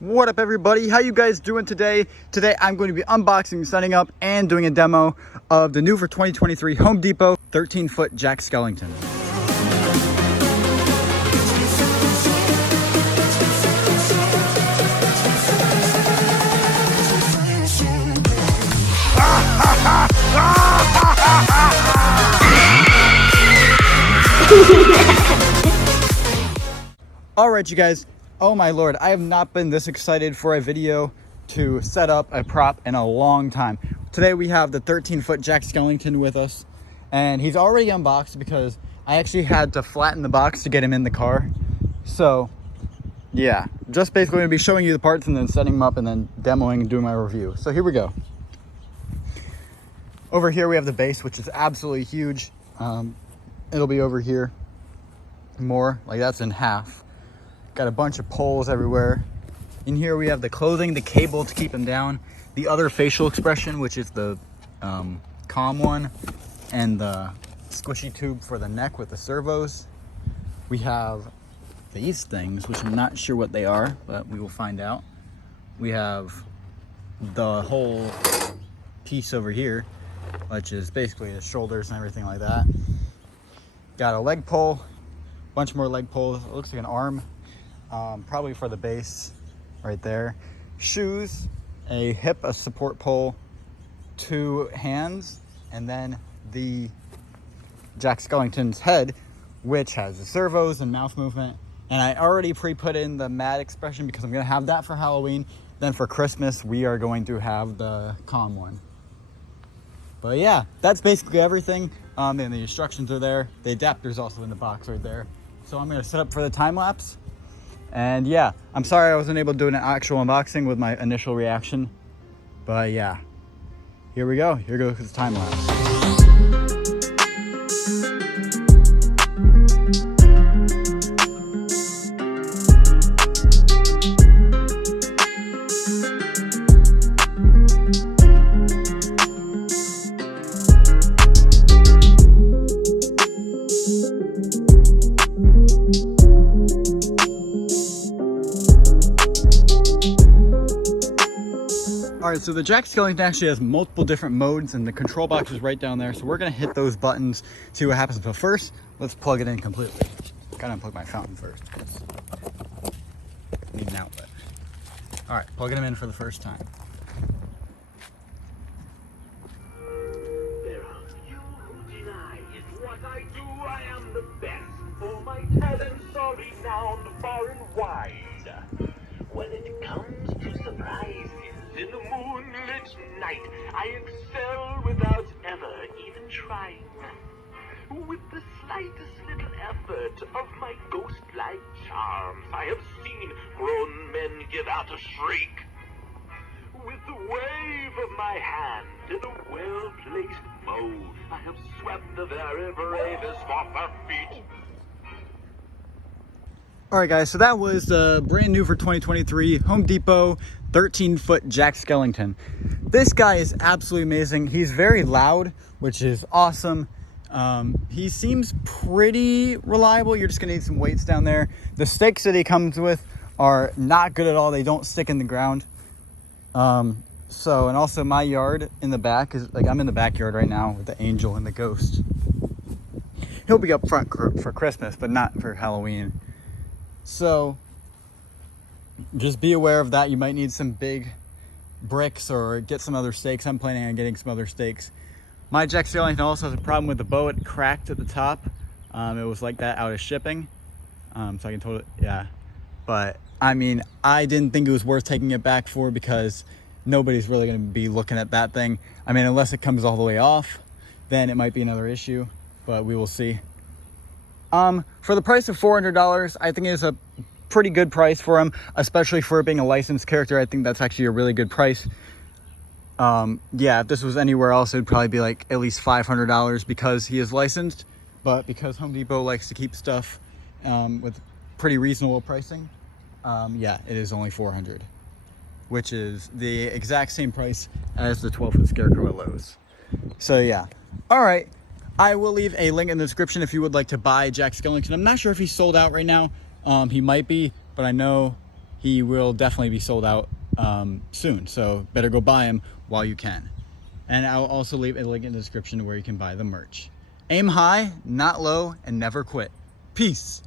What up, everybody? How you guys doing today? Today I'm going to be unboxing, setting up, and doing a demo of the new for 2023 Home Depot 13-foot Jack Skellington. All right, you guys. Oh my lord, I have not been this excited for a video to set up a prop in a long time. Today we have the 13-foot Jack Skellington with us, and he's already unboxed because I actually had to flatten the box to get him in the car. So yeah, just basically gonna be showing you the parts and then setting them up and then demoing and doing my review. So here we go. Over here we have the base, which is absolutely huge. It'll be over here more, like that's in half. Got a bunch of poles everywhere. In here we have the clothing, the cable to keep them down, the other facial expression, which is the calm one, and the squishy tube for the neck with the servos. We have these things, which I'm not sure what they are, but we will find out. We have the whole piece over here, which is basically the shoulders and everything like that. Got a leg pole, bunch more leg poles. It looks like an arm. Probably for the base right there. Shoes, a hip, a support pole, 2 hands, and then the Jack Skellington's head, which has the servos and mouth movement. And I already pre-put in the mad expression because I'm going to have that for Halloween. Then for Christmas, we are going to have the calm one. But yeah, that's basically everything. And the instructions are there. The adapter's also in the box right there. So I'm going to set up for the time lapse. And yeah, I'm sorry I wasn't able to do an actual unboxing with my initial reaction. But yeah, here we go. Here goes the time lapse. All right, so the Jack Skellington actually has multiple different modes, and the control box is right down there. So we're gonna hit those buttons, see what happens. But first, let's plug it in completely. Gotta unplug my fountain first, because I need an outlet. All right, plugging them in for the first time. There are few who deny in what I do. I am the best. For my talents are renowned far and wide. When it comes to surprises in the moonlit night, I excel without ever even trying. With the slightest little effort of my ghost-like charms, I have seen grown men give out a shriek. With the wave of my hand in a well-placed bow, I have swept the very bravest off their feet. All right, guys, so that was the brand new for 2023 Home Depot 13-foot Jack Skellington. This guy is absolutely amazing. He's very loud, which is awesome. He seems pretty reliable. You're just gonna need some weights down there. The stakes that he comes with are not good at all. They don't stick in the ground. And also my yard in the back is like, I'm in the backyard right now with the angel and the ghost. He'll be up front for Christmas, but not for Halloween. So just be aware of that. You might need some big bricks or get some other stakes. I'm planning on getting some other stakes. My Jack Skellington also has a problem with the bow. It cracked at the top. It was like that out of shipping. So I can totally, yeah. But I mean, I didn't think it was worth taking it back for because nobody's really going to be looking at that thing. I mean, unless it comes all the way off, then it might be another issue, but we will see. For the price of $400, I think it is a pretty good price for him, especially for being a licensed character. I think that's actually a really good price. Yeah, if this was anywhere else, it would probably be like at least $500 because he is licensed. But because Home Depot likes to keep stuff with pretty reasonable pricing, yeah, it is only $400, which is the exact same price as the 12-foot Scarecrow at Lowe's. So yeah, all right. I will leave a link in the description if you would like to buy Jack Skellington. I'm not sure if he's sold out right now. He might be, but I know he will definitely be sold out soon. So better go buy him while you can. And I'll also leave a link in the description where you can buy the merch. Aim high, not low, and never quit. Peace.